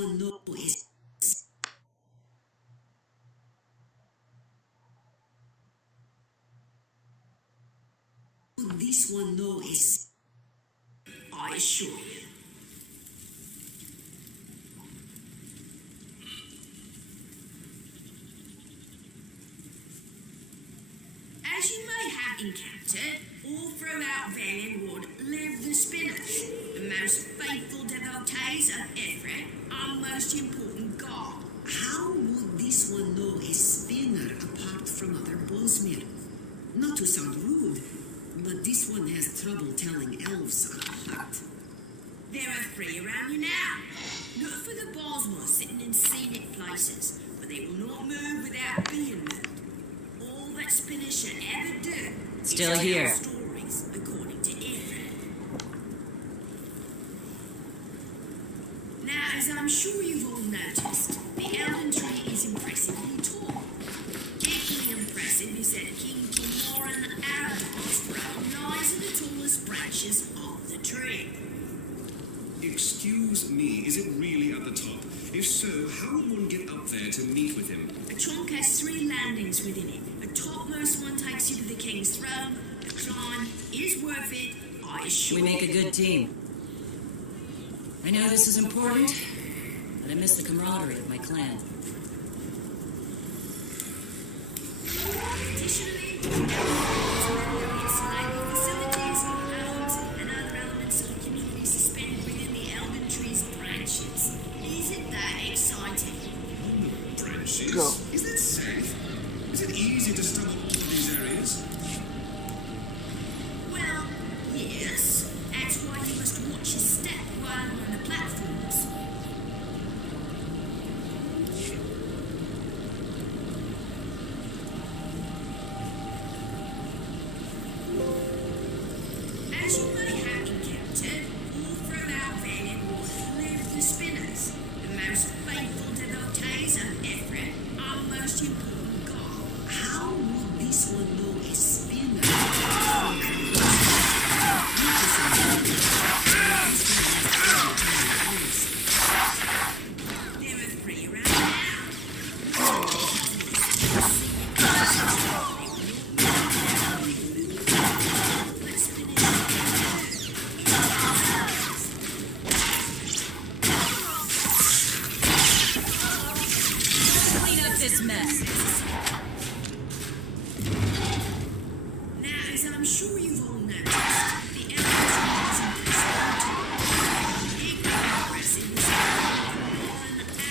one knows. This one knows. I assure you. As you may have encountered, all throughout Vandenwood live the Spinners, the most faithful devotees of Everett, our most important god. How would this one know a spinner apart from other bowsmen? Not to sound rude, but this one has trouble telling elves apart. There are 3 around you now. Look for the bosmos sitting in scenic places, but they will not move without being moved. All that spinners should ever do Still is here. tell stories according to Everett. Now, as I'm sure you've all noticed, the elden tree is impressively tall. Equally impressive is that King Tomoran Arador's throne lies in the tallest branches of the tree. Excuse me, is it really at the top? If so, how would one get up there to meet with him? A trunk has 3 landings within it. The topmost one takes you to the king's throne. The climb is worth it, I assure you. We make a good team. I know this is important, but I miss the camaraderie of my clan. Additionally, facilities, homes, and other elements of the community suspended within the elden tree's branches. Isn't that exciting? Branches? Go. Is that safe? Is it easy to stumble all these areas? Well, yes. That's why you must watch your step while on the platforms. As you may have encountered, all throughout Vandenwood live the Spinners, the most faithful devotees of Everett, our most important god. How would this one know a spinner? There are 3 around now. Let's finish. Clean up this mess. Now, as I'm sure you've all noticed, the elven tree is impressive. Equally impressive is that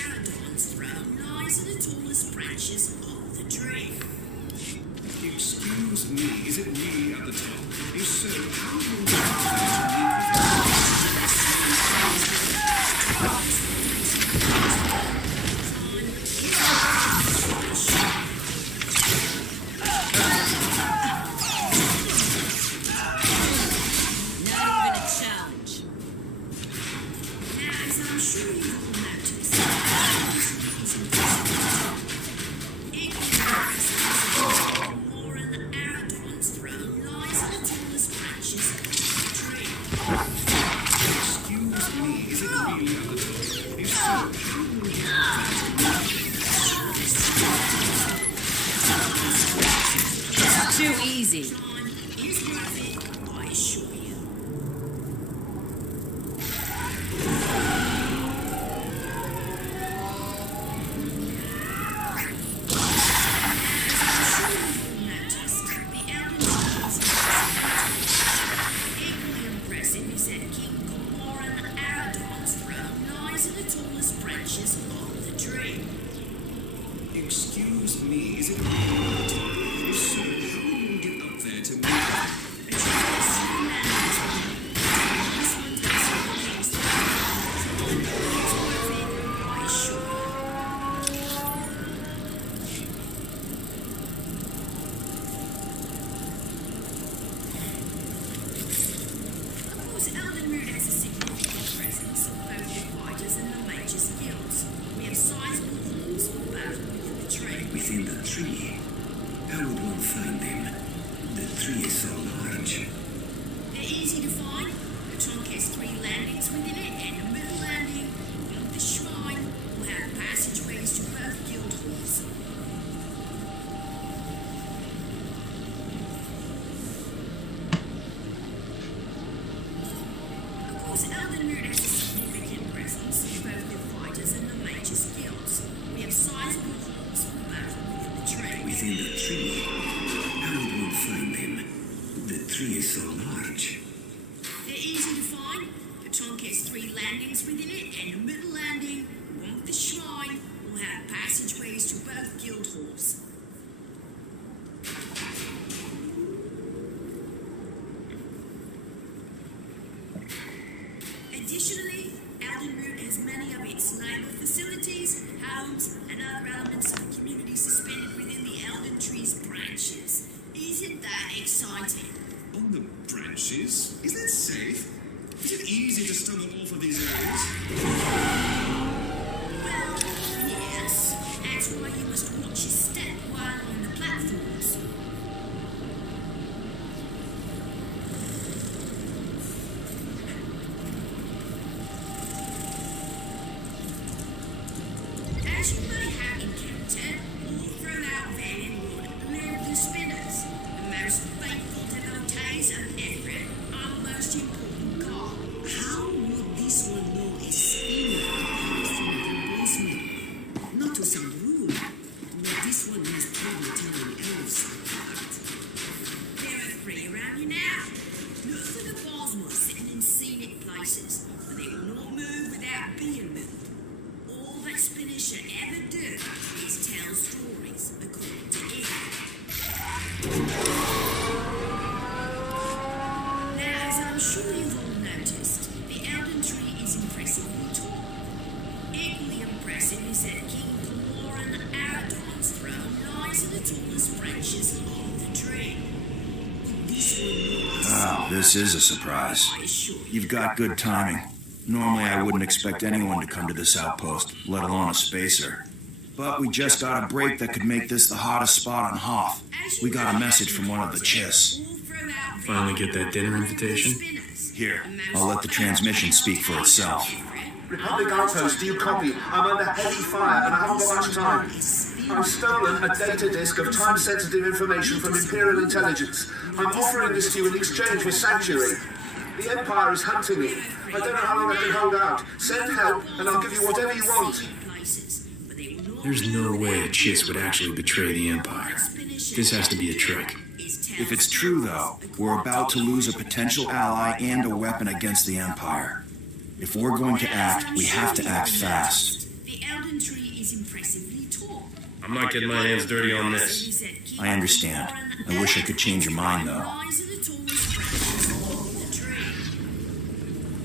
Aradorn's throne lies in the tallest branches of the tree. Excuse me, is it really at the top? If so, how would one get up there to meet with him? Not even a challenge. Now, as I'm sure you've all noticed, the elven tree is impressive. Equally impressive is that Moran Aradorn's throne lies in the tallest branches of the tree. Excuse me, is it really at the top? If so, how would one get up there to meet with him? Too easy. Time is worth it, I assure you. Equally impressive is that King Tomoran Aradorn's throne lies in the tallest branches of the tree. Excuse me, is it really at the top? If so, how would one get up there to course, Eldenwood has a significant presence, both the fighters and the mages guilds. We have sizable halls, both within the tree. Within the tree? How would one find them? The tree is so large. They're easy to find. The trunk has 3 landings within it, and the middle landing, one with the shrine, will have passageways to both guild halls. Additionally, Eldenwood has many of its neighbour facilities, homes, and other elements of the community suspended within the Elden Tree's branches. Isn't that exciting? On the branches? Is that safe? Is it easy to stumble off of these areas? Well, yes. That's why you must watch your step while on the platforms. As you may have encountered, all throughout Valenwood live the spinners, the most faithful devotees of Ephraim, our most important god. How would this one know a spinner apart from the bossman? Not to sound rude, but this one has trouble telling elves apart. There are 3 around you now. Look for the Bosmos sitting in scenic places, but they will not move without being moved. All that spinners should ever do is tell stories according to it. Now, as I'm sure you've all noticed, the Elden Tree is impressively tall. Equally impressive is that King Camoran Aradon's throne lies in the tallest branches of the tree. This one knows. Wow, this is a surprise. I assure you. You've got good timing. Normally I wouldn't expect anyone to come to this outpost, let alone a spacer. But we just got a break that could make this the hottest spot on Hoth. We got a message from one of the Chiss. Finally get that dinner invitation? Here, I'll let the transmission speak for itself. Republic Outpost, do you copy? I'm under heavy fire and I haven't got much time. I've stolen a data disk of time-sensitive information from Imperial Intelligence. I'm offering this to you in exchange for sanctuary. The Empire is hunting me. I don't know how long I can hold out. Send help and I'll give you whatever you want. There's no way a Chiss would actually betray the Empire. This has to be a trick. If it's true, though, we're about to lose a potential ally and a weapon against the Empire. If we're going to act, we have to act fast. The Elden Tree is impressively tall. I'm not getting my hands dirty on this. I understand. I wish I could change your mind, though.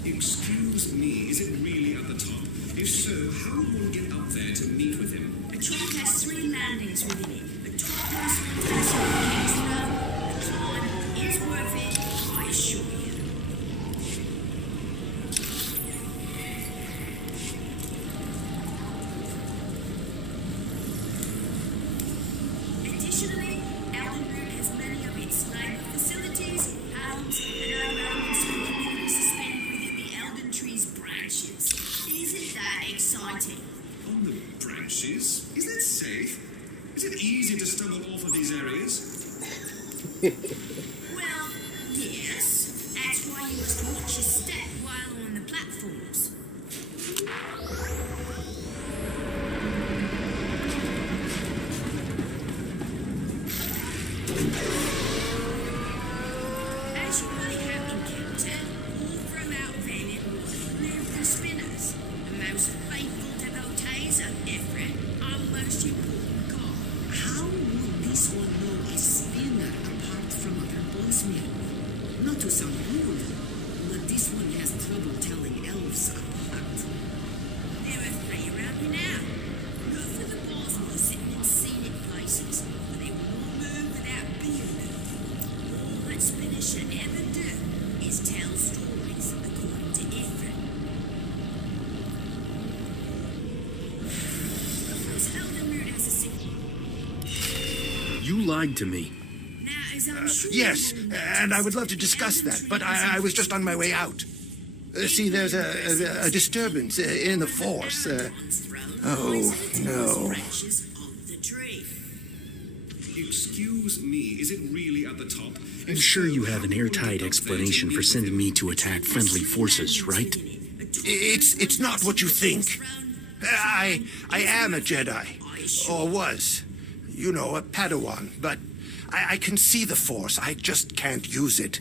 Excuse me, is it really at the top? If so, how will one get up there to meet with him? The trunk has 3 landings within it. The topmost one takes you to the king's throne. The climb is worth it, I assure you. Additionally, Eldenwood has many of its neighbour facilities, homes, and other elements of the community suspended within the Elden Tree's branches. Isn't that exciting? On the branches? Is that safe? Is it easy to stumble off of these areas? Well, yes. That's why you must watch your step while on the platforms. As you may have encountered, all throughout Valenwood live the spinners, the most faithful devotees of Ephraim, our most important god. How would this one know a spinner apart from other bossmen? Not to sound rude, but this one has trouble telling elves apart. There are 3 around you now. Look for the Bosmos sitting in scenic places, but they will not move without being moved. All that spinners should ever do is tell stories according to Ephraim. Of course, Eldenwood has a signal. You lied to me. Now, as I'm sure Yes, you all and I would noticed, love to discuss Elden that, Tree but is I was just on my way out. See, there's a disturbance in the force. Oh, no. branches of the tree. Excuse me, is it really at the top? I'm sure you have an airtight explanation for sending me to attack friendly forces, right? It's not what you think. I am a Jedi. Or was. You know, a Padawan. But I can see the Force. I just can't use it.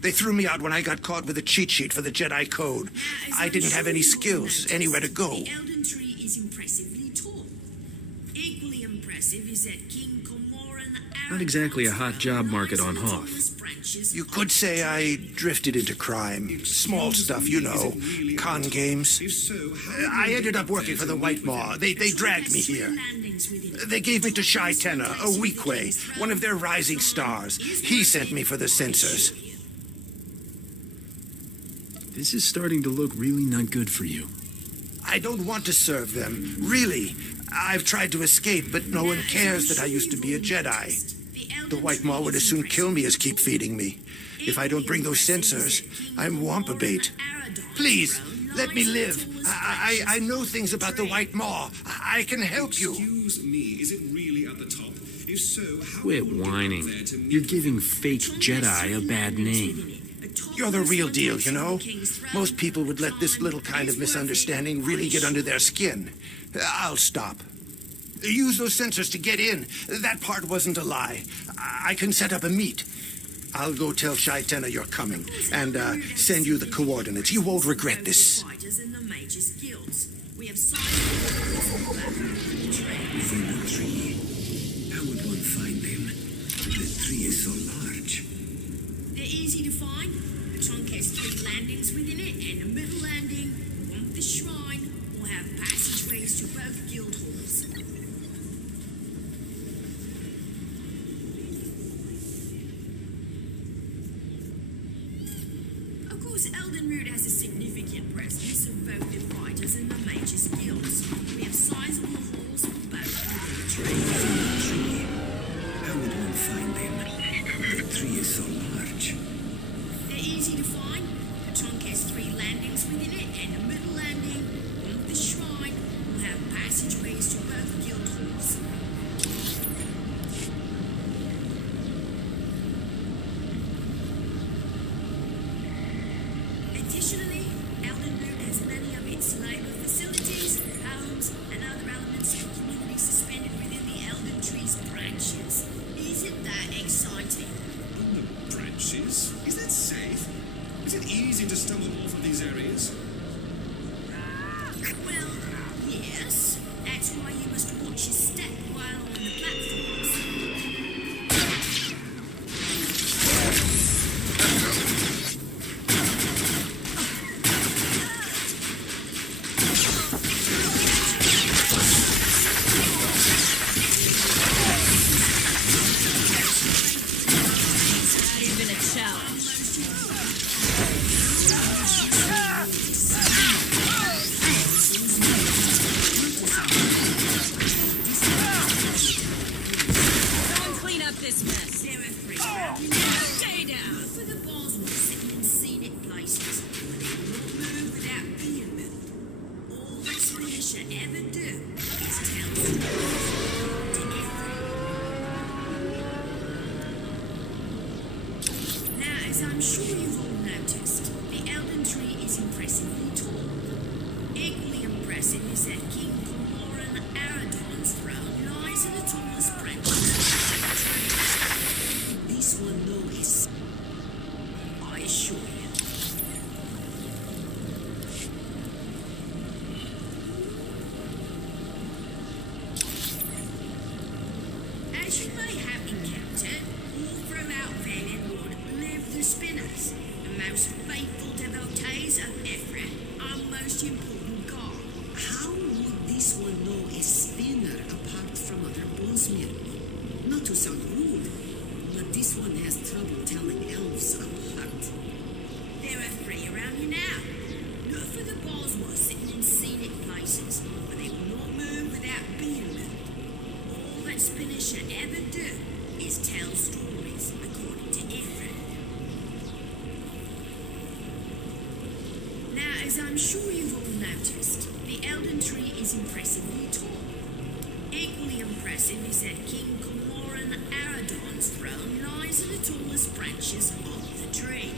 They threw me out when I got caught with a cheat sheet for the Jedi Code. I didn't have any skills, anywhere to go. The Elden Tree is impressively tall. Equally impressive is that King Cormoran... Not exactly a hot job market on Hoth. You could say I drifted into crime. Small stuff, you know. Con games. If so, I ended up working for the White Maw. They dragged me here. They gave me to Shai Tenna, a Weequay, one of their rising stars. He sent me for the censors. This is starting to look really not good for you. I don't want to serve them. Really. I've tried to escape, but no one cares that I used to be a Jedi. The White Maw would as soon kill me as keep feeding me. If I don't bring those censors, I'm wampa bait. Please, let me live. I know things about the White Maw. I can help you. excuse me, is it really at the top? If so, how Quit long will you whining. be there to meet You're giving fake Jedi a bad name. You're the real deal, you know? Most people would let this little kind of misunderstanding really get under their skin. I'll stop. Use those sensors to get in. That part wasn't a lie. I can set up a meet. I'll go tell Shai Tenna you're coming and send you the coordinates. You won't regret this. Fighters in the major skills. We have Within the tree. How would one find them? The tree is so large. They're easy to find. The trunk has 3 landings within it, and a middle landing, one with the shrine, will have passageways to both guild halls. Of course, Eldenroot has a significant presence of both the fighters and the mages guilds. We have sizable halls for both within the tree. How would one find them? The tree is so large. They're easy to find. The trunk has 3 landings within it, and a middle landing, one with the shrine, will have passageways to both guild halls. Additionally, Eldenroot has many of its labor facilities, homes, and other elements of community suspended within the Elden Tree's branches. Isn't that exciting? on the branches? Is that safe? Is it easy to stumble off of these areas? Well, yes. That's why you must watch your step while on the platforms. Not even a challenge. Someone clean up this mess. There are 3 around you now. Stay down. Look for the balls will sit in scenic places, but they will not move without being moved. All that Splinter ever do is tell stories to everyone. Now, as I'm sure you've all noticed, the Elden Tree is impressively tall. Equally impressive is that King Cormoran Aradon's throne lies in the tallest branches. This one knows. I assure you. As you may have encountered, all throughout Valenwood live the Spinners, the most faithful devotees of Ifrit, our most important god. How would this one know a spinner apart from other bonesmith? Not to sound rude, but this one has trouble telling elves apart. There are 3 around you now. Look for the Bosworth sitting in scenic places, where they will not move without being moved. All that Spinner should ever do is tell stories, according to Ifrit. Now, as I'm sure you've all noticed, the Elden Tree is impressively tall. Equally impressive is that King Cormoran Aragon's throne lies in the tallest branches of the tree.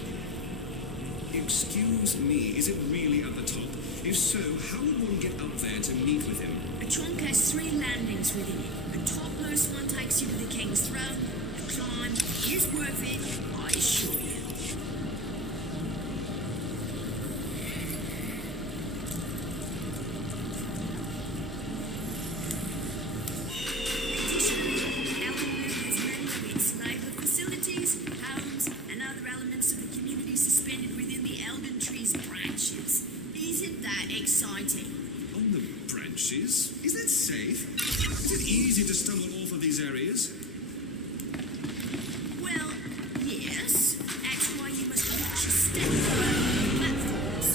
Excuse me, is it really at the top? If so, how would one get up there to meet with him? The trunk has 3 landings within it. The topmost one takes you to the king's throne. The climb is worth it, I assure you. Exciting. On the branches? Is that safe? Is it easy to stumble off of these areas? Well, yes. That's why you must watch your step on the platforms.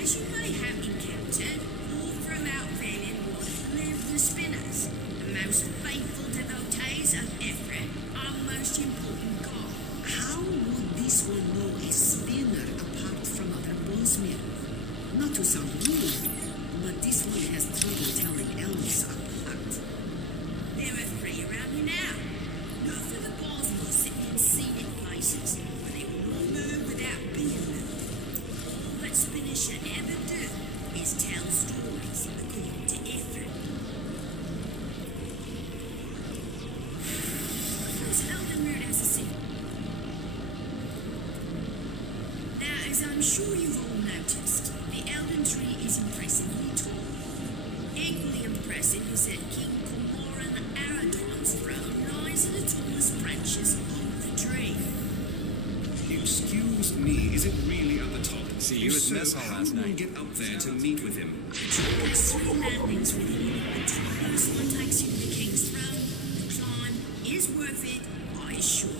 As you may have encountered, all throughout Valiant Wood live the spinners. The most faithful devotees of Ephraim, our most important god. How would this one know a spinner apart from other bonesmen? Not to sound rude, but this one has trouble telling elves apart. There are 3 around you now. Half of the balls will sit in seated places, where they will not move without being moved. All that spinners should ever do is tell stories according to Ephraim. Now, as I'm sure you've all noticed, the Elden Tree is impressively tall. Equally impressive is that King Cormoran Aradon's throne lies in the tallest branches of the tree. Excuse me, is it really at the top? See you If at so, mess hall how last would one night. get up there to meet with him? The tree has 3 landings within it. The topmost one takes you to the king's throne. The climb is worth it, I assure you.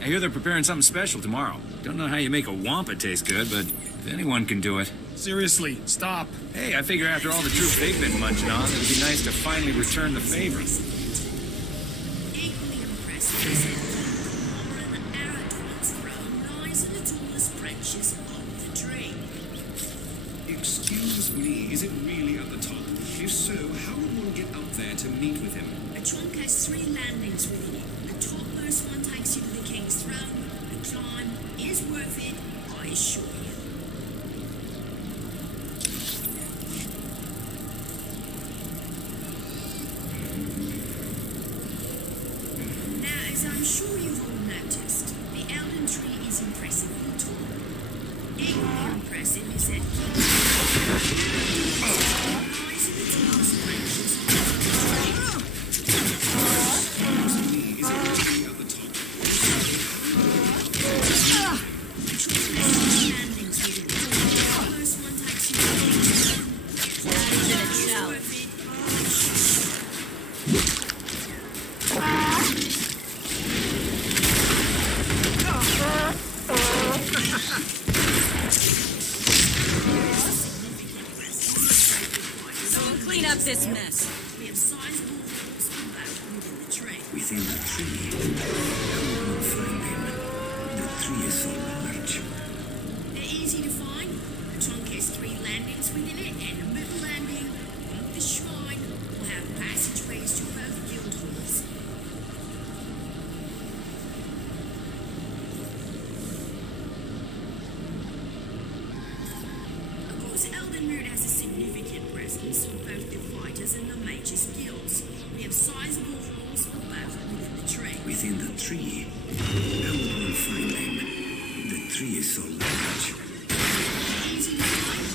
I hear they're preparing something special tomorrow. Don't know how you make a wampa taste good, but if anyone can do it. Seriously, stop. Hey, I figure after all the troops they've been munching on, it'd be nice to finally return the favor. Equally impressive is that Cormoran Aradon's throne lies in the tallest branches of the tree. Excuse me, is it really at the top? If so, how would one get up there to meet with him? The trunk has 3 landings within it. The topmost one takes you to the king's throne. The climb is worth it, I assure you. Now, as I'm sure you've all noticed, the Elden Tree is impressively tall. Equally impressive is that lies in the tallest branches of the tree. Excuse me, is it really at the top? Landings with it. The first one takes you to the king's throne. It's worth it, I assure you. Clean up this mess. We have sizable holes about within the tree. Within the tree, how will one find them? The tree is so large. They're easy to find. The trunk has 3 landings within it, and the middle landing, above the shrine, will have passageways to both guild halls. Of course, Eldenroot has a significant presence for both the fighters and the mages guilds. We have sizable halls above within the tree. Within the tree, how will one find them? The tree is so large. Easy to find.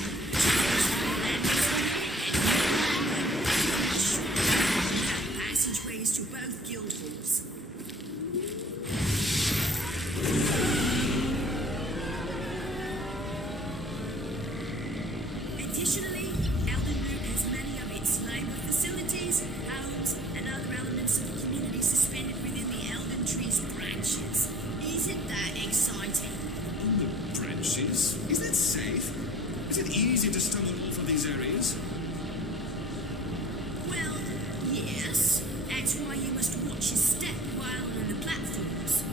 Passageways to both guild halls. Additionally, Eldenroot has many of its labor facilities, homes, and other elements of the community suspended within the Elden Tree's branches. Isn't that exciting? On the branches? Is that safe? Is it easy to stumble off of these areas? Well, yes. That's why you must watch your step while on the platforms.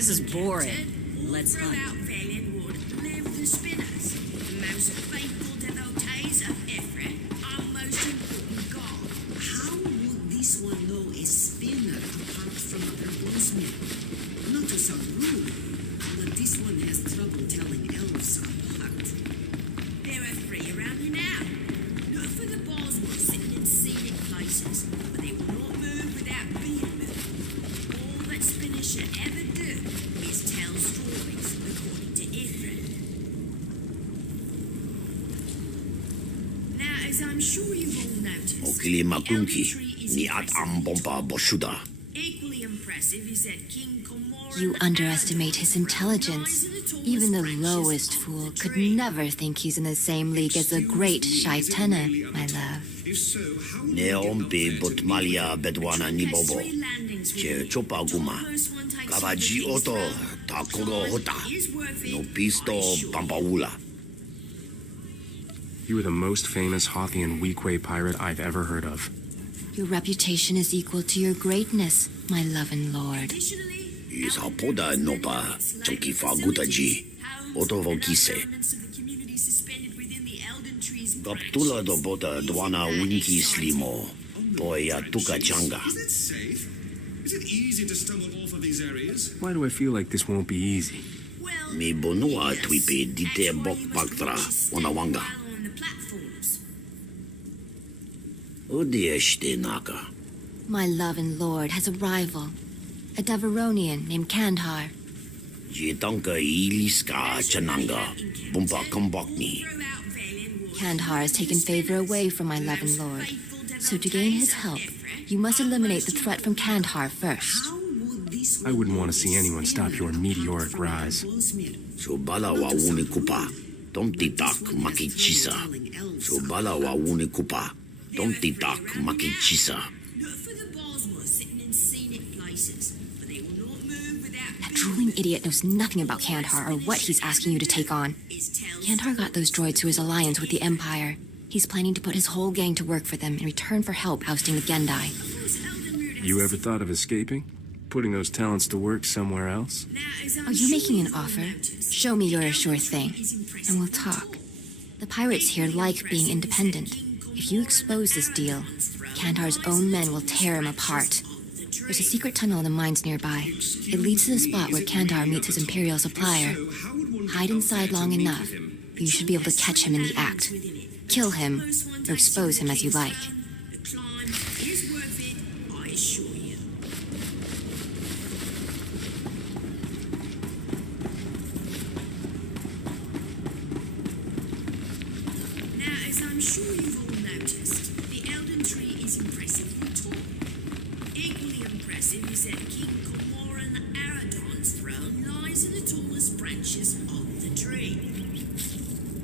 This is boring. Let's All hunt. throughout Valenwood live the spinners, the most faithful devotees of Ifrit, our most important god. How would this one know a spinner apart from other goldsmith? Not to sound rude, but this one has trouble telling elves apart. There are 3 around here now. Not for the Bosworth sitting in scenic places, but they will not move without being moved. All that spinners should ever do is tell stories according to Ifrit. Now, as I'm sure you've all noticed, Okili the makunki elm tree is ni at impressive. ambompa boshuda. Equally impressive is that King Comoran You underestimate his intelligence. Even the lowest fool could never think he's in the same league as the great Shaitana, my love. If so, how will Ne we get up ompe there to botmalia bedwana ni bobo. Che chopa guma. Kabaji oto takoro hota. No pisto pampaula. You are the most famous Hothian Weequay pirate I've ever heard of. Your reputation is equal to your greatness, my loving lord. Isa poda nopa chonki fagutaji. Oto vokise. Gaptula do bota dwana winki slimo. Boya tuka changa. Is it safe? Is it easy to stumble off of these areas? Why do I feel like this won't be easy? Mi bonua twipe dite bok paktra wanawanga. Odieshte naka. My loving lord has a rival, a Deveronian named Kandhar. Jitanka iliska chananga. Bumpa kambakni. Kandhar has taken favor away from my loving lord. So to gain his help, you must eliminate the threat from Kandhar first. I wouldn't want to see anyone stop your meteoric rise. Subala wa wuni kupa. Tomti tak makichisa. Subala wa wuni kupa. Tomti tak makichisa. Not for the Bosworth sitting in scenic places, but they will not move without That drooling idiot knows nothing about Kandhar or what he's asking you to take on. Kandhar got those droids through his alliance with the Empire. He's planning to put his whole gang to work for them in return for help ousting the Gendai. You ever thought of escaping? Putting those talents to work somewhere else? Are you making an offer? Show me you're a sure thing, and we'll talk. The pirates here like being independent. If you expose this deal, Kandhar's own men will tear him apart. There's a secret tunnel in the mines nearby. It leads to the spot where Kandhar meets his Imperial supplier. Hide inside long enough. You should be able to catch him in the act. Kill him, or expose him as you like. The climb is worth it, I assure you. Now, as I'm sure you've all noticed, the Elden Tree is impressively tall. Equally impressive is that King Comoran Aradon's throne lies in the tallest branches of the tree.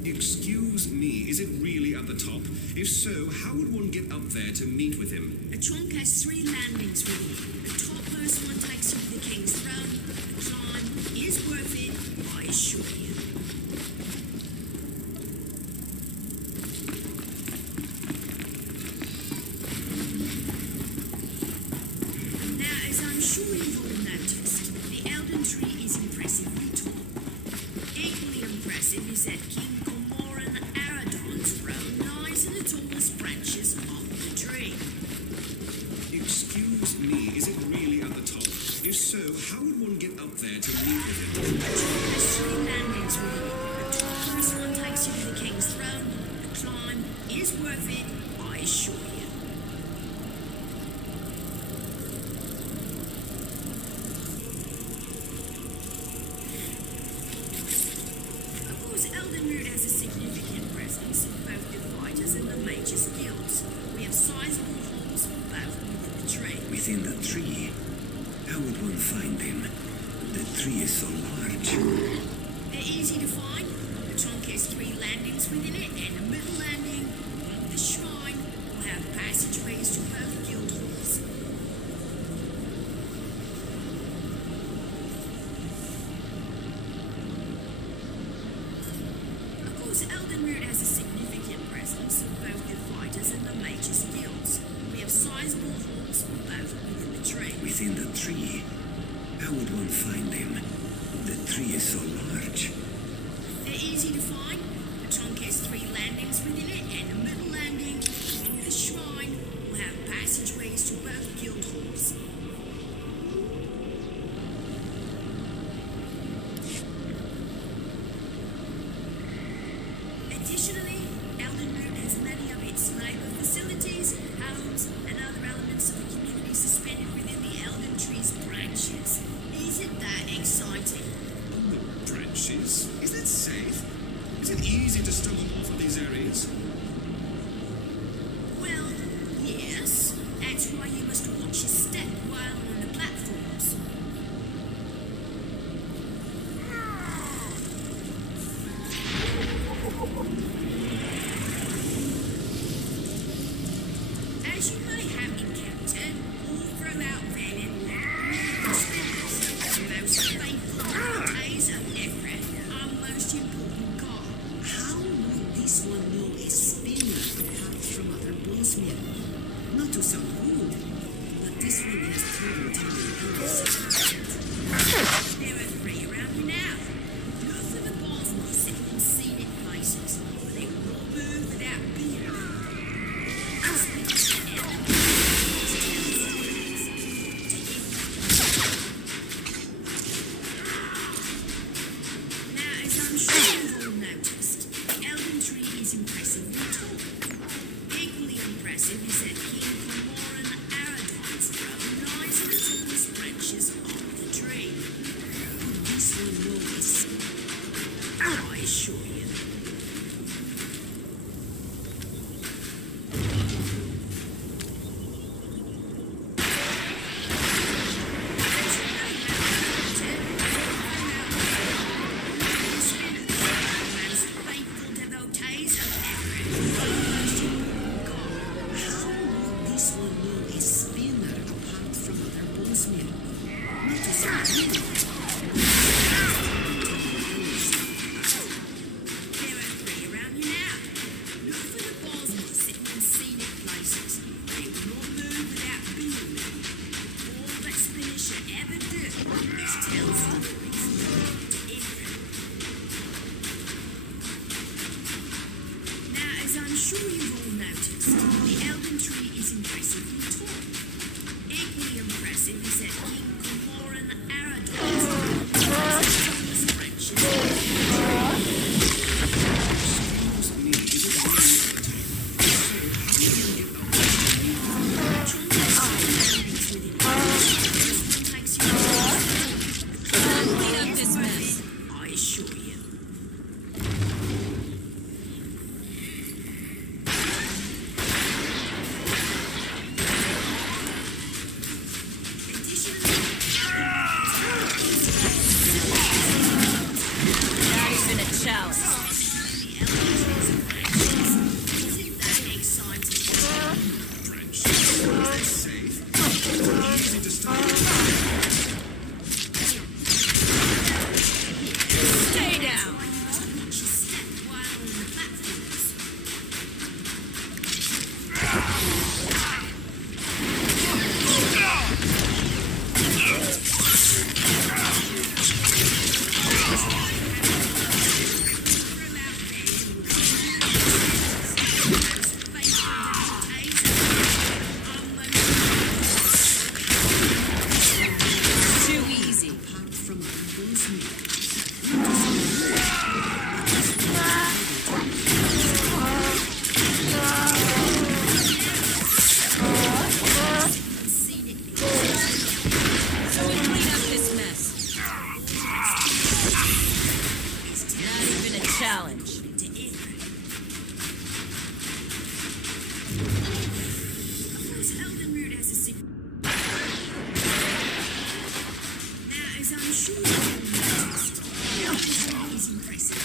Excuse me, is it really at the top? If so, how would one get up there to meet with him? A trunk has 3 landings with it. The topmost one takes you to the king's throne. The climb is worth it, I assure you. Now, as I'm sure you've all noticed, the Elden Tree is impressively tall. Equally impressive is that King Comoran Aradon's throne lies in the tallest branches of the tree. Excuse me, is it really at the top? If so, how would one get up there to meet with him? The tree has 3 landings with it. The topmost one takes you to the king's throne. The climb is worth it, I assure you. Of course, Eldenroot has a significant presence in both the fighters and the mages guilds. We have sizable halls both within the tree. Within the tree? How would one find them? The tree is so large. They're easy to find. The trunk has 3 landings within it, and the middle landing, along the shrine, will have passageways to both guild halls. Of course, Eldenroot has a significant presence in both the fighters and the mages guilds. We have sizable halls both within the tree. Within the tree? How would one find them? impressive is that King Comoran Aradon's throne lies in the tallest branches of the tree. This one knows. I assure you. This one know a spinner apart from other bonesmith. Not to say There are three around you now. Look for the balls sitting in scenic places. They will not move without being moved. All that spinners should ever do is tell stories to everyone. Now, as I'm sure you've all noticed, the elven tree is impressively tall. Equally impressive is that King Comoran Aradon's tallest branches. Clean up this mess. I assure you. Not even a challenge. Stay down. Too easy. apart from other bonesmith. Someone clean up this mess. Not even a challenge. Now, as I'm sure you've noticed, the elven tree is impressive.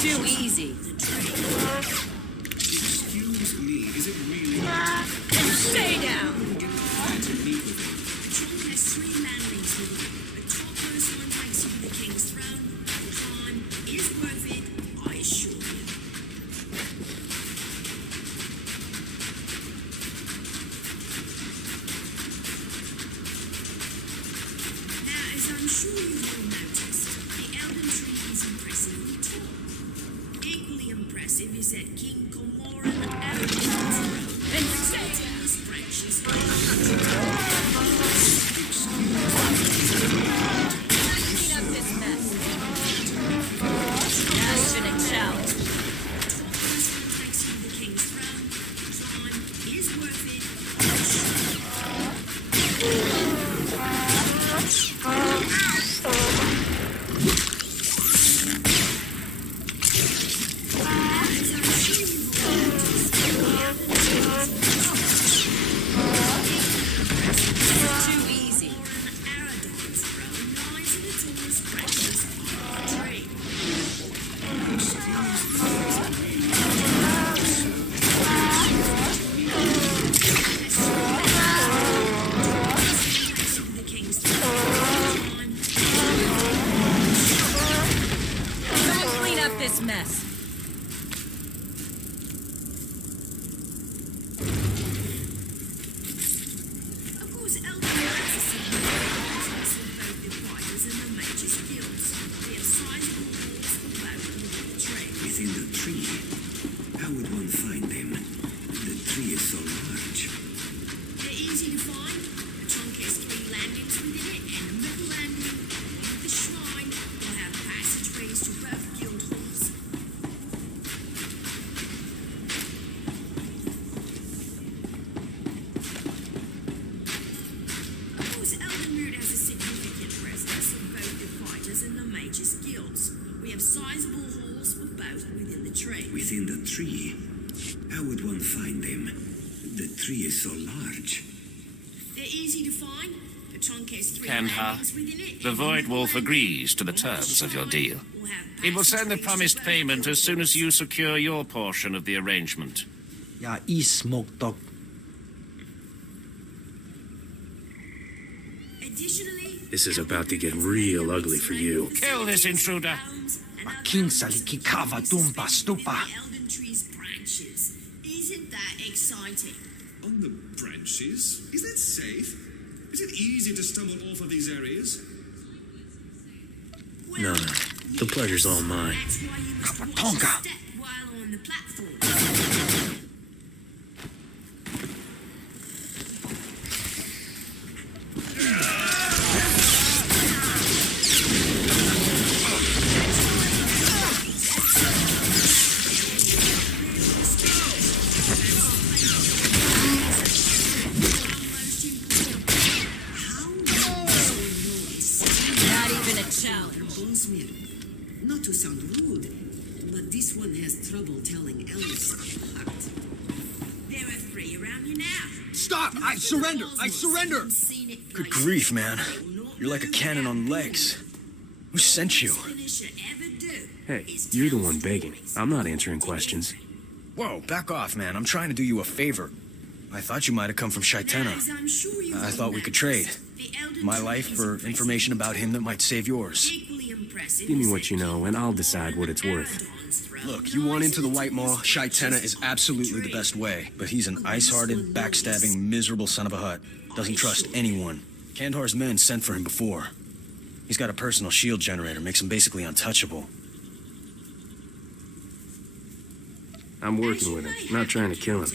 Too easy. Excuse me, is it really Stay down. to meet with him? The tree has three landings with it. The topmost one takes you to the king's throne. The climb is worth it, I assure you. Now, as I'm sure you've all noticed, the elven tree is impressively tall. Equally impressive is that King Comoran Aradon's throne. And stay Tallest branches. Clean up this mess. Not even a challenge. Topmost one takes you to the king's throne. The climb is worth it, I assure you. Too easy. Aradon's throne lies in the tallest branches of the tree. The king's throne. Someone clean up this mess. Of course, elven knights are significant in both the fighters and the mages guilds. They have sizable walls for both within the tree. Within the tree? How would one find them? The tree is so large. They're easy to find. The trunk has three landings within it, and the middle landing, along with the shrine, will have passageways to both Sizable halls were both within the tree. Within the tree? How would one find them? The tree is so large. They're easy to find. The trunk has 3 Kandahar, landings within it. the Void Wolf agrees to the terms of your deal. He will send the promised payment as soon as you secure your portion of the arrangement. Ja, I smoked dog. This is about to get real ugly for you. Kill this intruder. King Saliki Kava Dumba Stupa. Elden tree's branches. Isn't that exciting? On the branches? Is that safe? Is it easy to stumble off of these areas? No, the pleasure's all mine. That's why you must watch your step while on the platform. Not to sound rude, but this one has trouble telling elves apart. There are 3 around you now. Stop! I surrender! I surrender! Good grief, man. You're like a cannon on legs. Who sent you? Hey, you're the one begging. I'm not answering questions. Whoa, back off, man. I'm trying to do you a favor. I thought you might have come from Shaitena. I thought we could trade. My life for information about him that might save yours. Give me what you know, and I'll decide what it's worth. Look, you want into the White Maw, Shaitena is absolutely the best way. But he's an ice-hearted, backstabbing, miserable son of a hut. Doesn't trust anyone. Kandahar's men sent for him before. He's got a personal shield generator, makes him basically untouchable. I'm working with him, not trying to kill him.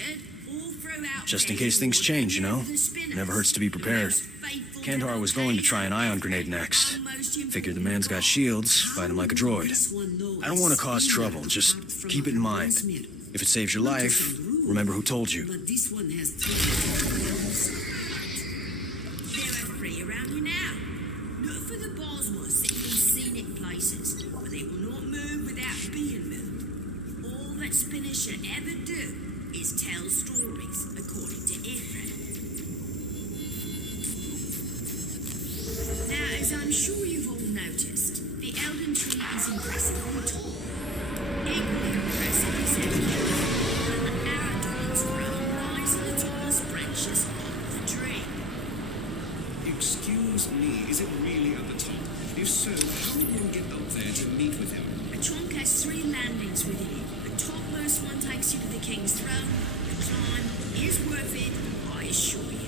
Just in case things change, you know? Never hurts to be prepared. Kandahar was going to try an ion grenade next. Figured the man's got shields, fight him like a droid. I don't want to cause trouble, just keep it in mind. If it saves your life, remember who told you. But this one has There are 3 around you now. Look for the Bosmos in scenic places, where they will not move without being moved. All that spinners should ever do is tell stories, according to Ifrit. Now, as I'm sure you've all noticed, the Elden Tree is impressively tall. Equally impressive is that an Aradon's throne lies in the tallest branches of the tree. Excuse me, is it really at the top? If so, how will one get up there to meet with him? The trunk has 3 landings within it. The topmost one takes you to the king's throne. The climb is worth it, I assure you.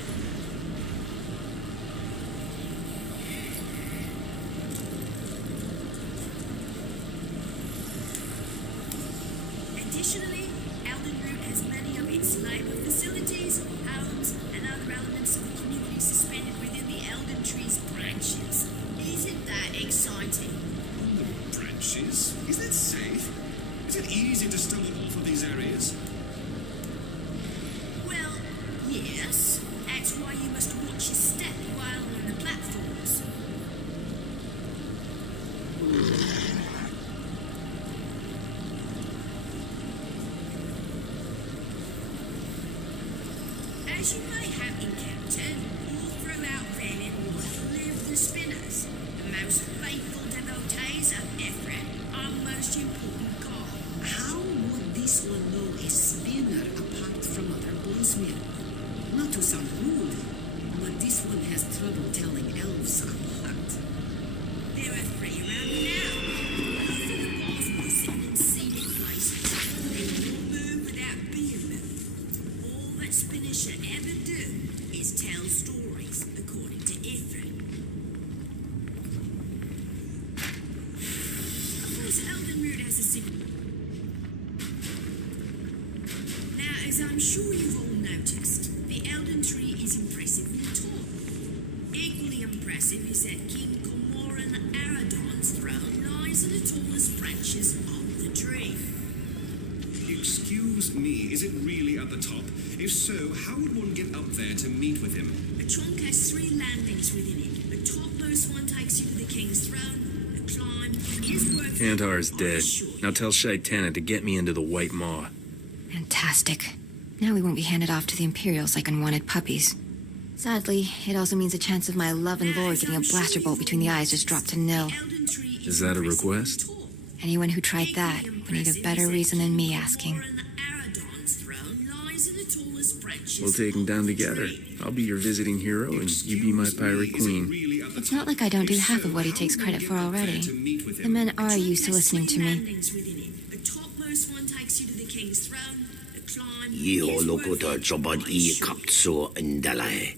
Additionally, Elden Root has many of its labor facilities, homes, and other elements of the community suspended within the Elden Tree's branches. Isn't that exciting? On the branches? Is that safe? Is it easy to stumble off of these areas? Well, yes. That's why you must watch your step while on the platforms. As you may have encountered, all throughout Valenwood live the spinners, the most faithful devotees of Ifrit, our most important god. How would this one know a spinner apart from other bonesmith? Not to sound rude, but this one has trouble telling elves apart. There are 3 around you now. Look for the Bosmos sitting in scenic places. They will not move without being moved. All that spinners should ever do is tell stories, according to Ifrit. Of course, Elden Root has a secret. Now, as I'm sure you've all noticed, the Elden Tree is impressively tall. Equally impressive is that King Cormoran Aradon's throne lies in the tallest branches of the tree. Excuse me, is it really at the top? If so, how would one get up there to meet with him? The trunk has 3 landings within it. The topmost one takes you to the king's throne. The climb is worth Kantar's dead. Now tell Shaitana to get me into the White Maw. Fantastic. Now we won't be handed off to the Imperials like unwanted puppies. Sadly, it also means the chance of my love and lord getting a blaster bolt between the eyes just dropped to nil. Is that a request? Anyone who tried that would need a better reason than me asking. We'll take him down together. I'll be your visiting hero, and you be my pirate queen. It's not like I don't do half of what he takes credit for already. The men are used to listening to me. Iho lokuta chobad I kapso indalae.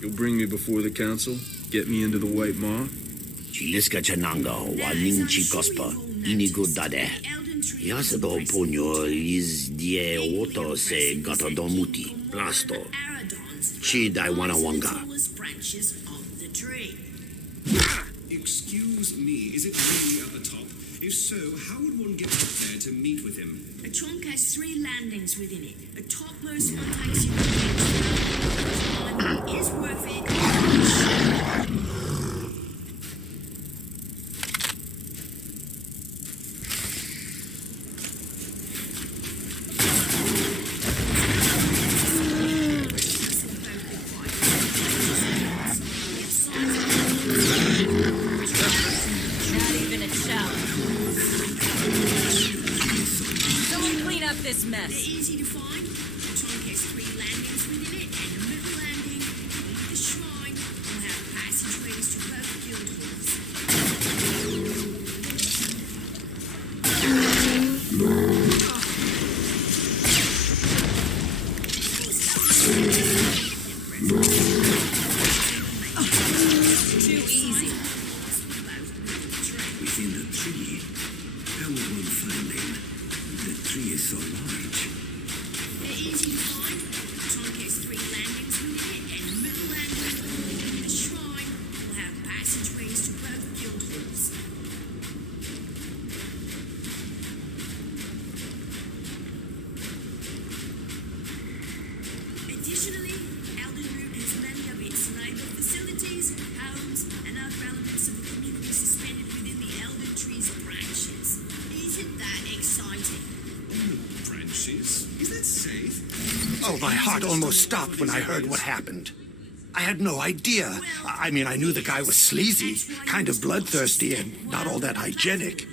You'll bring me before the council? Get me into the White Maw? Chiliska chananga waning chikospa inigo dade. Yasado ponyo is die oto se gata domuti blasto. Chi dai wanawanga. Excuse me, is it really at the top? If so, how would one get up there to meet with him? A trunk has 3 landings within it. The topmost one takes you to the next. Is worth it. This mess. They're easy to find. The trunk has 3 landings within it, and the middle landing, beneath the shrine, will have passageways to both guild Too easy. Within the tree, how would one find them? The tree is so large. They're easy to find. The trunk has 3 landings within it, and the middle landing, beneath the shrine, will have passageways to both guild halls. Additionally, Eldenroot has many of its labor facilities, homes, and other elements of the community suspended within the Elden Tree's branches. Isn't that exciting? Branches? Is that safe? Oh, my heart almost stopped when I heard what happened. I had no idea. I mean, I knew the guy was sleazy, kind of bloodthirsty, and not all that hygienic.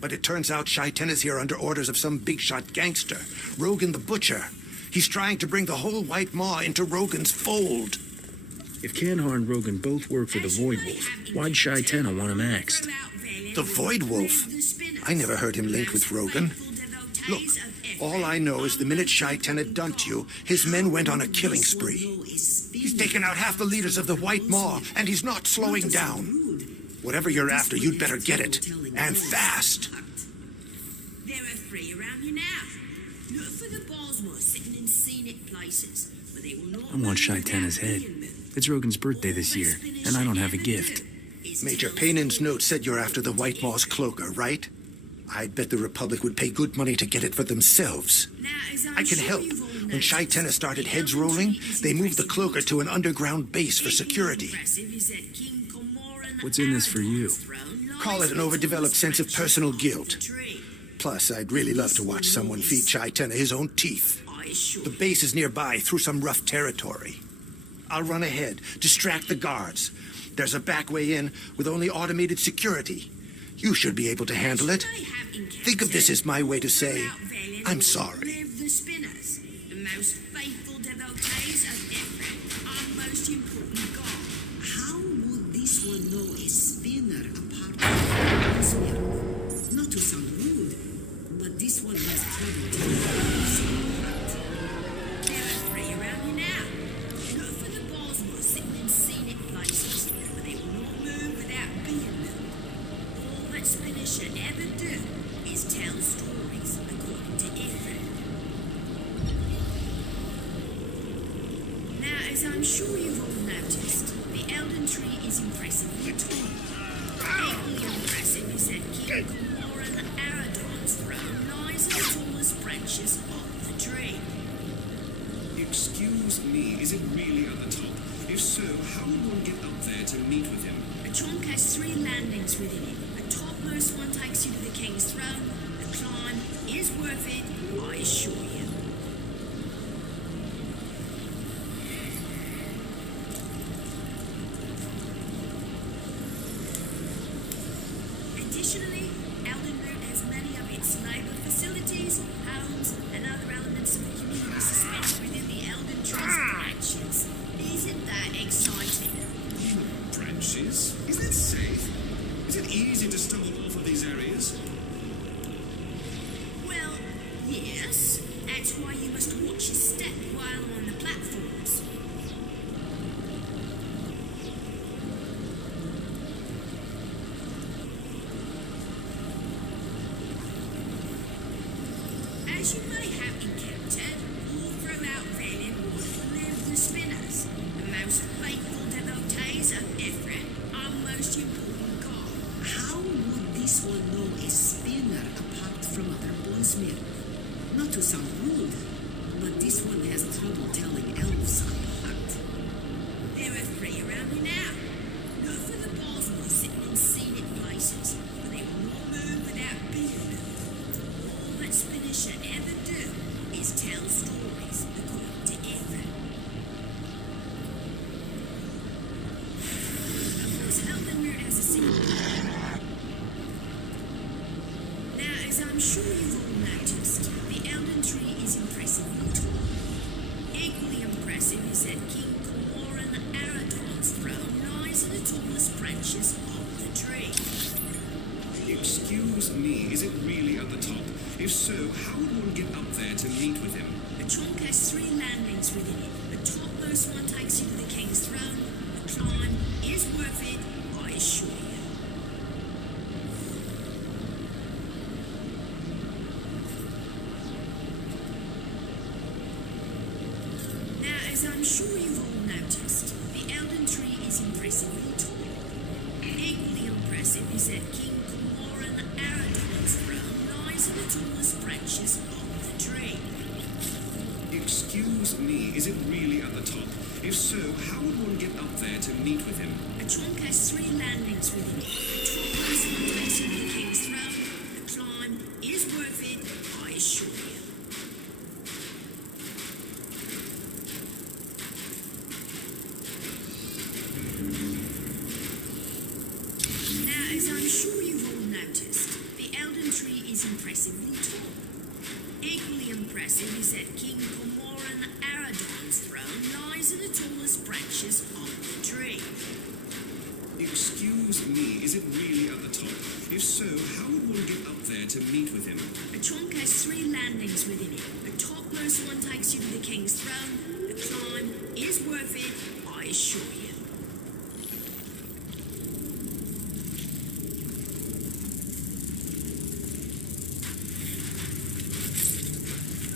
But it turns out Shaiten is here under orders of some big-shot gangster, Rogan the Butcher. He's trying to bring the whole White Maw into Rogan's fold. If Kanhar and Rogan both work for the Void Wolf, why'd Shaitana want him axed? The Void Wolf? I never heard him linked with Rogan. Look, all I know is the minute Shaiten dumped you, his men went on a killing spree. He's taken out half the leaders of the White Maw, and he's not slowing down. Whatever you're after, you'd better get it. And fast. There are 3 around here now. Look for the Bosmore sitting in scenic places, but they will not. I want Shaitana's head. It's Rogan's birthday this year, and I don't have a gift. Major Paynin's note said you're after the White Maw's cloaker, right? I'd bet the Republic would pay good money to get it for themselves. I can help. When Shaitana started heads rolling, they moved the cloaker to an underground base for security. What's in this for you? Call it an overdeveloped sense of personal guilt. Plus, I'd really love to watch someone feed Shaitana his own teeth. The base is nearby, through some rough territory. I'll run ahead, distract the guards. There's a back way in with only automated security. You should be able to handle it. Think of this as my way to say, I'm sorry. The spinners, the most faithful devotees of Ephraim, our most important god. How would this one know a spinner apart from one's milk? Not to sound rude, but this one has trouble telling us. There are 3 around here now. Look for the Bosmore sitting in scenic places, but they will not move without being moved. All that spinners should ever do is tell stories according to Ephraim. Now, as I'm sure you've all noticed, the Elden Tree is impressively tall. Equally impressive is that King Comoran Aradon's throne lies in the tallest branches of the tree. Excuse me, is it really at the top? If so, how would one get up there to meet with him? The trunk has Branches? Is it safe? Is it easy to stumble off of these areas? Well, yes. That's why you must watch your step while on the platforms. As you may have encountered, all throughout Valiant Wood live the spinners, the most faithful devotees of Ifrit, our most important god. How would this one know a spinner apart from other bonesmith? Not to sound rude, but this one has trouble telling elves apart. There are three around me now. No for the Boswell sitting in scenic places, but they will not move without being moved. All that spinners should ever do is tell stories according to Ifrit. Of course, Elden Root has a secret. Now, as I'm sure you've all noticed, the Elden Tree is impressively tall. Equally impressive is that King Cormoran Aradon's throne lies in the tallest branches of the tree. Excuse me, is it really at the top? If so, how would one get up there to meet with him? The trunk has three landings within it. The topmost one takes you to the king's throne. The climb is worth it, I assure you. Now, as I'm sure you've all noticed, the Elden Tree is impressively tall. Equally impressive is that King Cormoran Aradon's throne lies in the tallest branches of the tree. Excuse me, is it really at the top? If so, how would one get up there to meet with him? The trunk has three landings within it. The topmost one takes you to the king's throne. The climb is worth it, I assure you. Now, as I'm sure you've all noticed, the Elden Tree is impressively tall. Equally impressive is that King Cormoran Aradon's throne lies in the tallest branches of the tree. Excuse me, is it really at the top? If so, how would one get up there to meet with him? The trunk has three landings within it. The topmost one takes you to the king's throne. The climb is worth it, I assure you.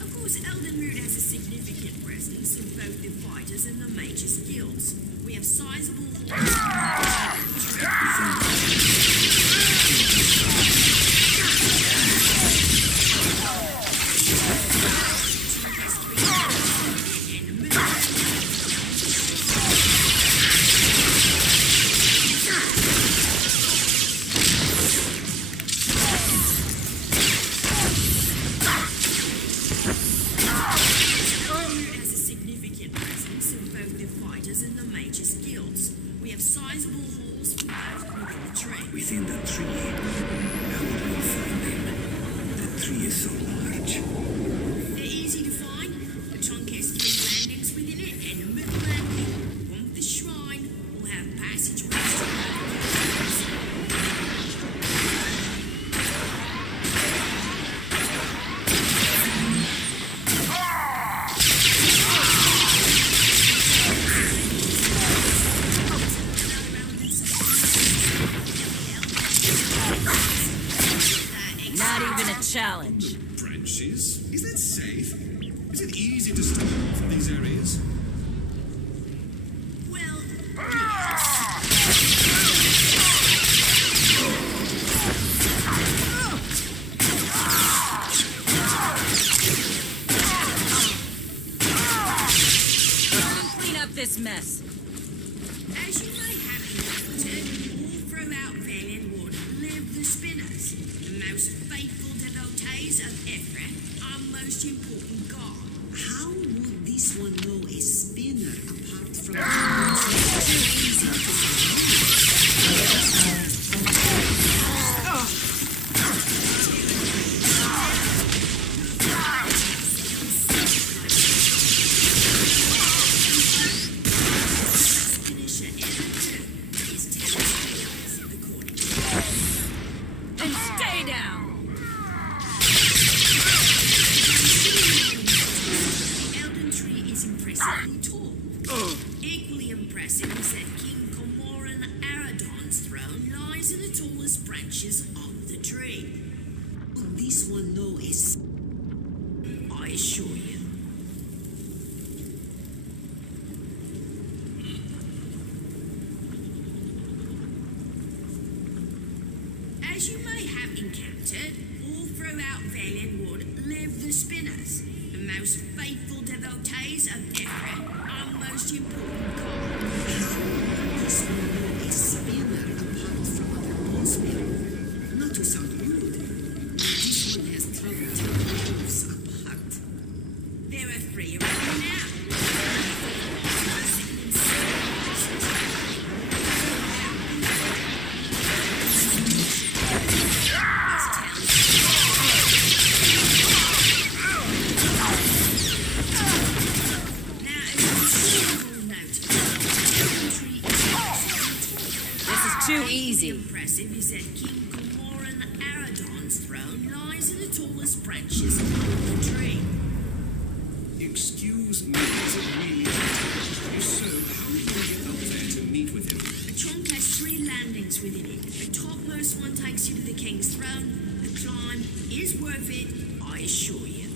Of course, Elden Root has a significant presence in both the fighters and the mages guilds. We have sizable has a significant presence in both the fighters and the mages guilds. We have sizable halls for both within the tree. Within the tree, how would we find them? The tree is so large. They're easy to find. The trunk has three landings within it, and the middle landing, one with the shrine, will have passageways to both guilds. Not even a challenge. Branches? Is it safe? Is it easy to stumble off of these areas? Well, yes. Clean up this mess. As you may have encountered, all throughout Valiant Wood live the spinners, the most faithful devotees of Ifrit, our most important god. How would this one know a Then stay down! The Elden Tree is impressively tall. Equally impressive is that King Cormoran Aradon's throne lies in the tallest branches of the tree. This one no is. I assure you. As you may have encountered, all throughout Valiant Wood live the Spinners, the most faithful devotees of Ifrit, our most important god. This one no is spinner apart from other bonesmith. Not to sound rude, this one has trouble telling wolves apart. There are 3 around now. Too easy. Impressive is that King Cormoran Aradon's throne lies in the tallest branches of the tree. Excuse me, is it really? If so, how did you get up there to meet with him? The trunk has 3 landings within it. The topmost one takes you to the king's throne. The climb is worth it, I assure you.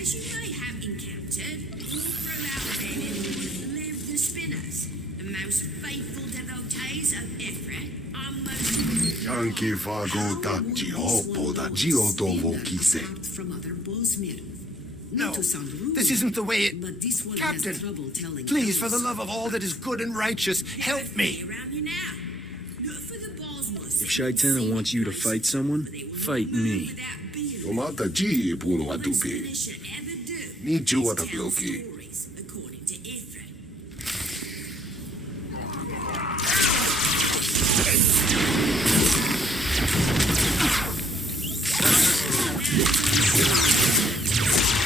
As you may have encountered, all throughout Valiant Wood live the Spinners, the most faithful devotees of Ifrit, our most... Yankee Fargo da Jihopo da Giotovo Kise. Apart from other bonesmith. No, Not to sound rude, this isn't the way it... but this one Captain, has trouble telling please, for the elves. love of all that is good and righteous, help me. Around you now. Look for the Bosworth. If Shaitana wants you to fight someone, fight me. Tomata G Puno Atupi. Need you what a bloki. According to Ifrit.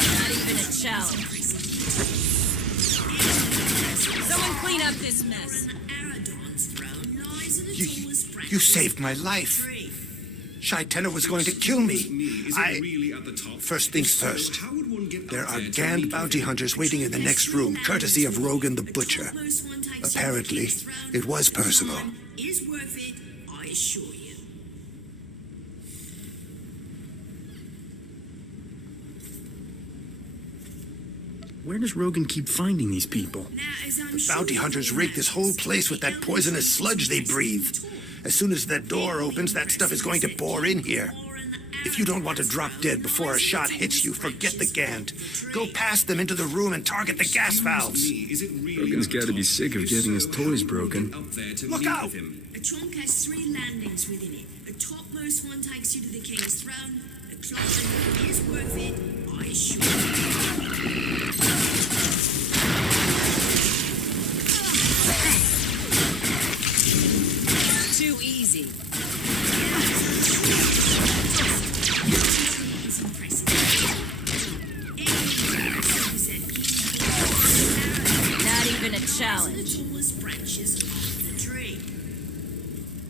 Not even a challenge. Someone clean up this mess. Aradon's throne lies in the tallest You branches saved my of the life. tree. Shaitana was going to kill me. Is it really at the top? First things first. How would one get There up are there to Gand meet bounty with him? hunters waiting in the next room, courtesy of Rogan the Butcher. Apparently, it was personal. Is worth it, I assure you. Where does Rogan keep finding these people? Now, as I'm The bounty hunters rigged this whole place with that poisonous sludge they breathe. As soon as that door opens, that stuff is going to pour in here. If you don't want to drop dead before a shot hits you, forget the Gand. Go past them into the room and target the gas valves. Rogan's got to be sick of getting his toys broken. Look out! The trunk has 3 landings within it. The topmost one takes you to the king's throne. The climb is worth it, I assure you. Too easy. Not even a challenge.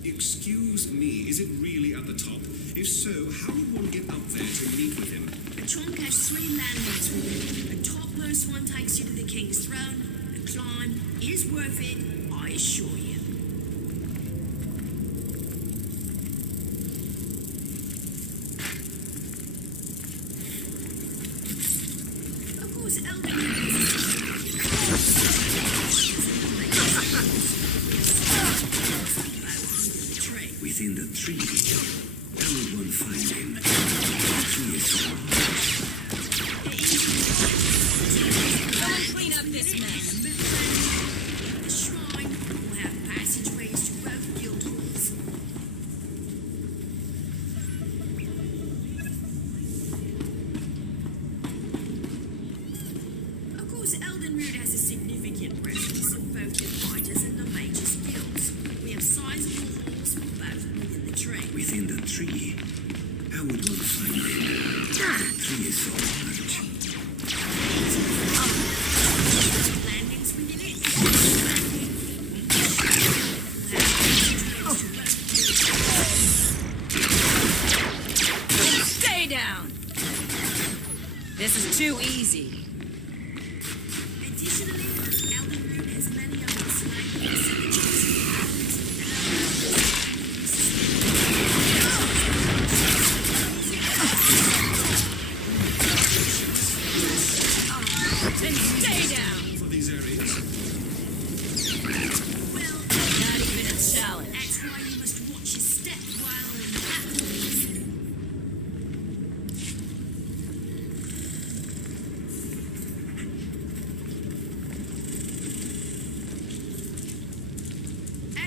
Excuse me, is it really at the top? If so, how would one get up there to meet with him? The trunk has 3 landings within it. The topmost one takes you to the king's throne. The climb is worth it, I assure you. Of course, Within the tree, would one find him? The tree is so large. Someone clean up this mess. The shrine will have passageways to both guild halls. Of course, Eldenroot has a significant presence in both the fighters and the mages guilds. We have sizable halls for both within the tree. Within the tree? How would one find him? The tree is so large. Landings within it. Stay down! This is too easy. Additionally, Eldenroot has many other sniper facilities. Then stay down! For these areas. Well, Not even a challenge. that's why you must watch your step while in battle.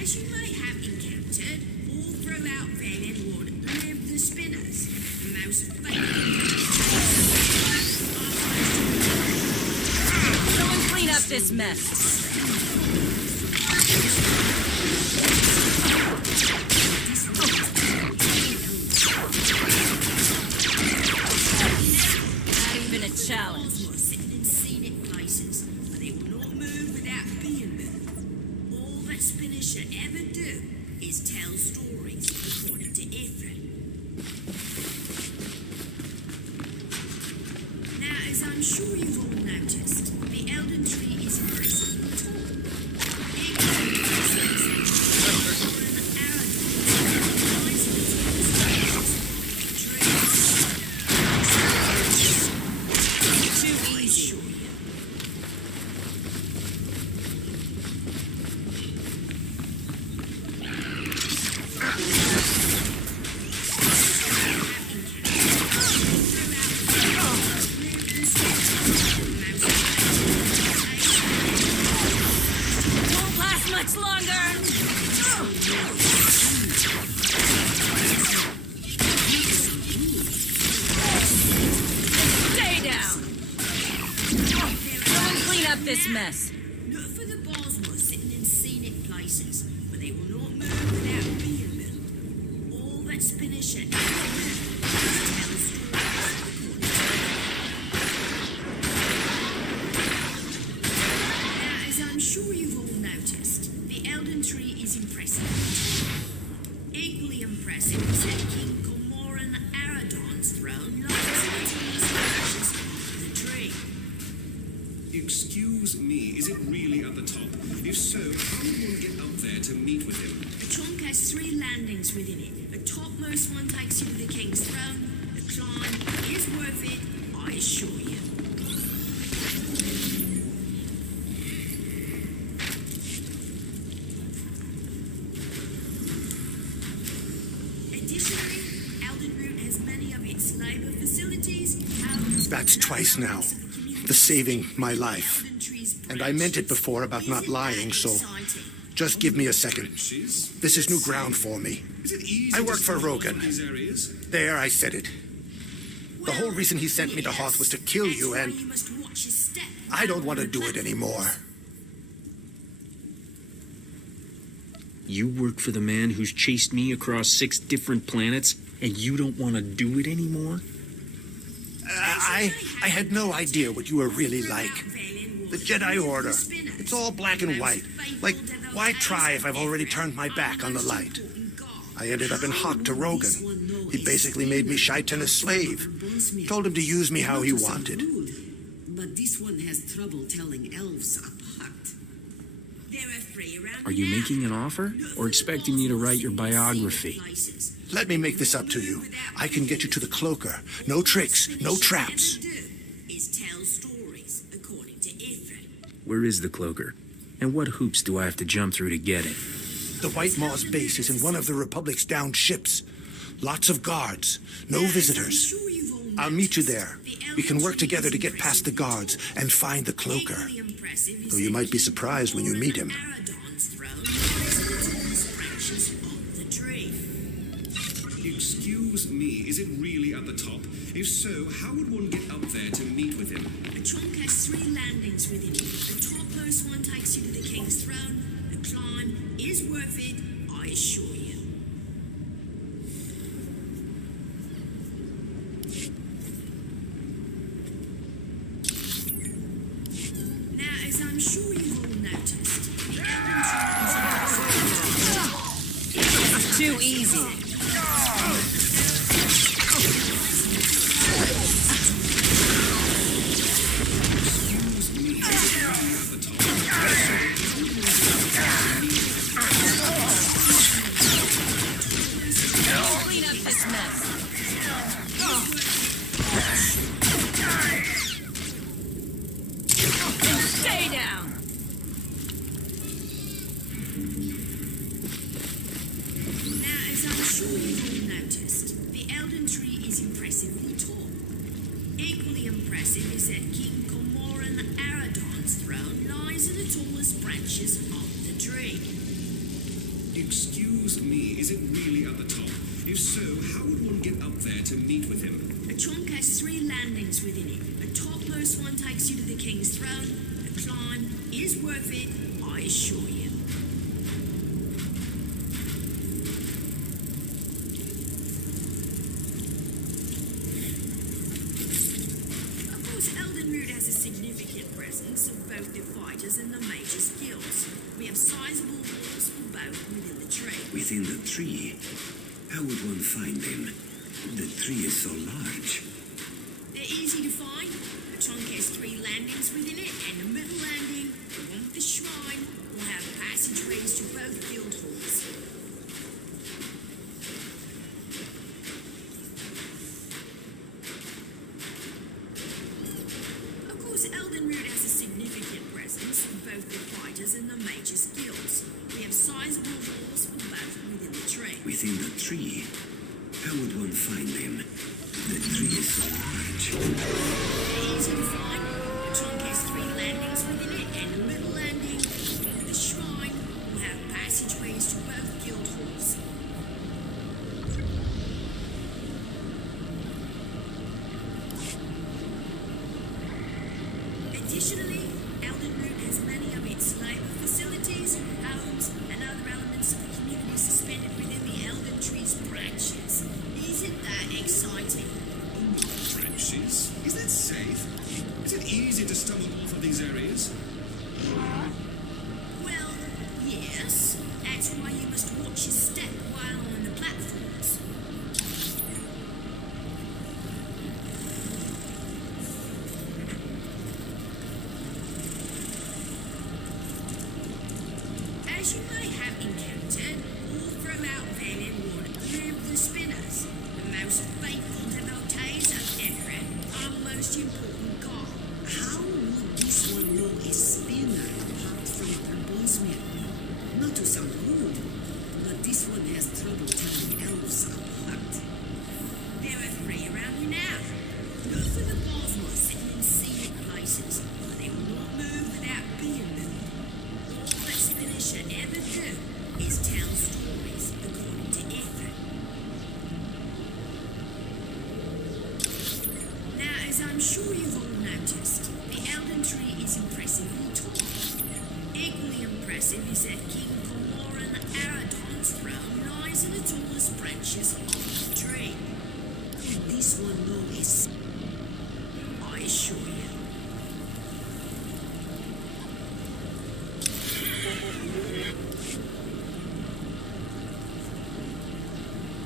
As you may have encountered, all throughout Valenwood live the spinners, the most Someone clean up this mess. Not even a challenge. sitting in scenic places, but they will not move without being moved. All that spinners should ever do is tell stories, according to Ephraim. Now, as I'm sure you've all noticed, the Elden Tree is impressively tall. Too easy. Won't last much longer. Stay down. Someone clean up this mess. Not for the Bosworth sitting in scenic places, where they will not move without being moved. All that spinners should ever do is tell stories. Now, as I'm sure you've all noticed, the Elden Tree is impressive. Equally impressive is that King Cormoran Aradon's throne lies in the tallest branches of the tree. Excuse me, is it really at the top? If so, how would one get up there to meet with him? The trunk has 3 landings within it. The topmost one takes you to the king's throne. The climb is worth it, I assure you. Additionally, Eldenroot has many of its labor facilities. That's twice now. The saving my life. And I meant it before about not lying, so just give me a second. This is new ground for me. I work for Rogan. There, I said it. The whole reason he sent me to Hoth was to kill you, and I don't want to do it anymore. You work for the man who's chased me across 6 different planets, and you don't want to do it anymore? I had no idea what you were really like. The Jedi Order. It's all black and white. Like, why try if I've already turned my back on the light? I ended up in Hoth to Rogan. He basically made me Shaita's slave. Told him to use me how he wanted. But this one has trouble telling elves apart. There are 3 around. Are you making an offer, or expecting me to write your biography? Let me make this up to you. I can get you to the cloaker. No tricks, no traps. Is tell stories, according to Ephraim. Where is the cloaker? And what hoops do I have to jump through to get it? The White Maw's base is in one of the Republic's downed ships. Lots of guards. No visitors. I'll meet you there. We can work together to get past the guards and find the cloaker. Though you might be surprised when you meet him. Excuse me, is it really at the top? If so, how would one get up there to meet with him? A trunk has 3 landings within it. The topmost one takes you to the king's throne. The climb is worth it, I assure you. Now, as I'm sure you've all noticed, the It's too easy. Clean up this mess. Stay down. Now, as I'm sure you've all noticed, the Elden Tree is impressively tall. Equally impressive is that King Cormoran Aradon's throne lies in the tallest branches of the tree. Excuse me, is it really at the top? If so, how would one get up there to meet with him? A trunk has 3 landings within it. The topmost one takes you to the king's throne. The climb is worth it, I assure you. Of course, Eldenroot has a significant presence of both the fighters and the mages' guilds. We have sizable walls for both within the tree. Within the tree? How would one find them? The tree is so large. They're easy to find. The trunk has 3 landings within it, and the middle landing, the one with the shrine, will have passageways to both guild halls. Of course, Eldenroot has a significant presence of both the fighters and the mages' guilds. We have sizable walls for both within the tree. Within the tree? How would one find them? The tree is so large. They're easy to find. The trunk has 3 landings within it, and the middle landing, the one with the shrine, will have passageways to both guild halls. Additionally, Eldenroot has many of its labor facilities, homes, and other elements of the community suspended within the Elden Tree's branches. Isn't that exciting? Branches? Is that safe? Is it easy to stumble off of these areas? Well, yes. That's why you must watch your step while on the platforms. As you may have encountered, all throughout Valenwood live the Spinners, the most faithful devotees of Everett, our most important god. How would this one know a spinner apart from other bonesmith? Not to sound rude, but this one has trouble telling elves apart. There are 3 around you now. Good for the Bosmos sitting in scenic places, but they will not move without being moved. All that Spinners should ever do is tell stories according to Everett. Now, as I'm sure you've all noticed, the Elden Tree is impressively tall. Equally impressive is that King Cormoran Aradon's throne lies in the tallest branches of the tree. Could this one know a I assure you.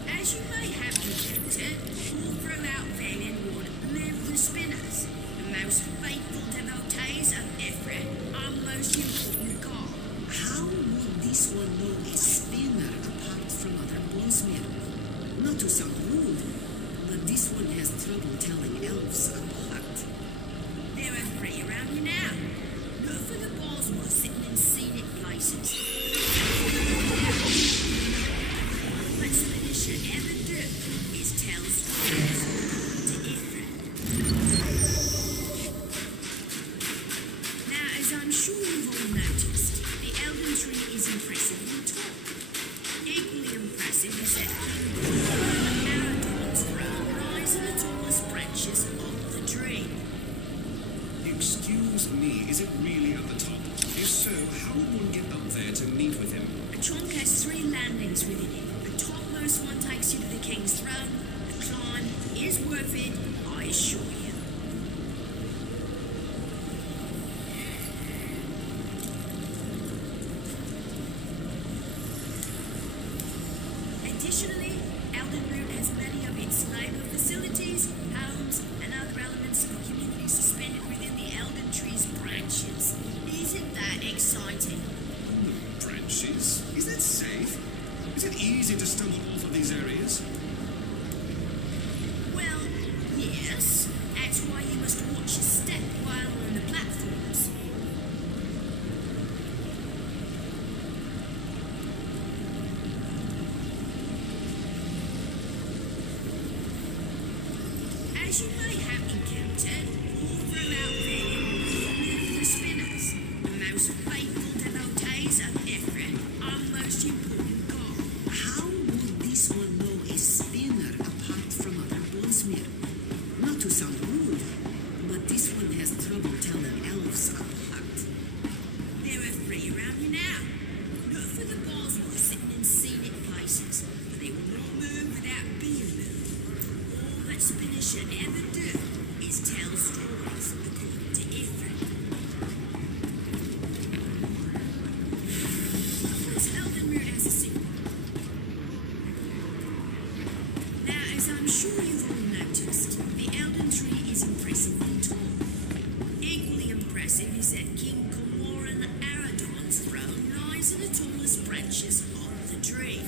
As you may have encountered, all throughout Valenwood live the Spinners, the most faithful devotees of Everett, our most important god. How would this one know a spinner apart from other bonesmith? Not to sound rude, but this one has trouble telling elves apart. There are 3 around you now. Good for the Bosmos sitting in scenic places. All that Spinners should ever do is that King Aradorn's throne lies in the tallest branches of the tree. Excuse me, is it really at the top? If so, how would one get up there to meet with him? A trunk has 3 landings within it. The topmost one takes you to the king's throne. The climb is worth it, I assure you. Additionally, Eldenroot has many of its labor facilities, homes, and other elements of the community suspended within the Elden Tree's branches. Isn't that exciting? Branches? Is that safe? Is it easy to stumble off of these areas? Well, yes. That's why you must watch your step while on the platforms. As you may have encountered, all throughout Valia, the spinners, the most faithful devotees of Ifrit, our most important god. How would this one know a spinner apart from other bonesmith? Not to sound rude, but this one has trouble telling elves apart. There are 3 around you now. Not for the balls who are sitting in scenic places, but they will not move without being moved. All that spinners should ever do is tell stories according to Ifrit. This Eldenroot has a secret. Now, as I'm sure you've all noticed, the Elden Tree is impressively tall. Equally impressive is that King Cormoran Aradorn's throne lies in the tallest branches of the tree.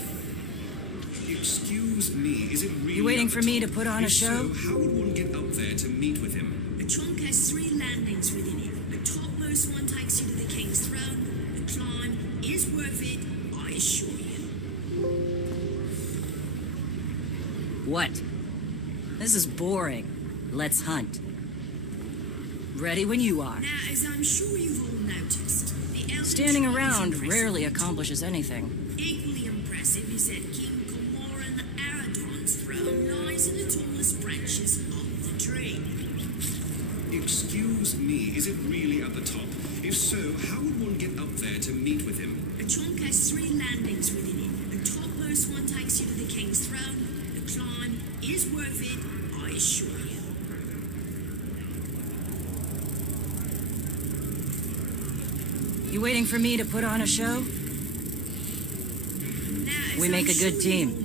Excuse me, is it really You waiting at for the me to top? put on a If show? So, how would one get up there to meet with him? The trunk has 3 landings within it. The topmost one takes you to the king's throne. The climb is worth it, I assure you. What? This is boring. Let's hunt. Ready when you are. Now, as I'm sure you've all noticed, the Elden Standing Tree is around impressive. rarely accomplishes anything. Equally impressive is that King Cormoran Aradorn's throne lies in the tallest branches of the tree. Excuse me, is it really at the top? If so, how would one get up there to meet with him? The trunk has 3 landings within it. The topmost one takes you to the king's throne. The climb is worth it, I assure you. You waiting for me to put on a show? Now, as We I'm make a good sure team. you've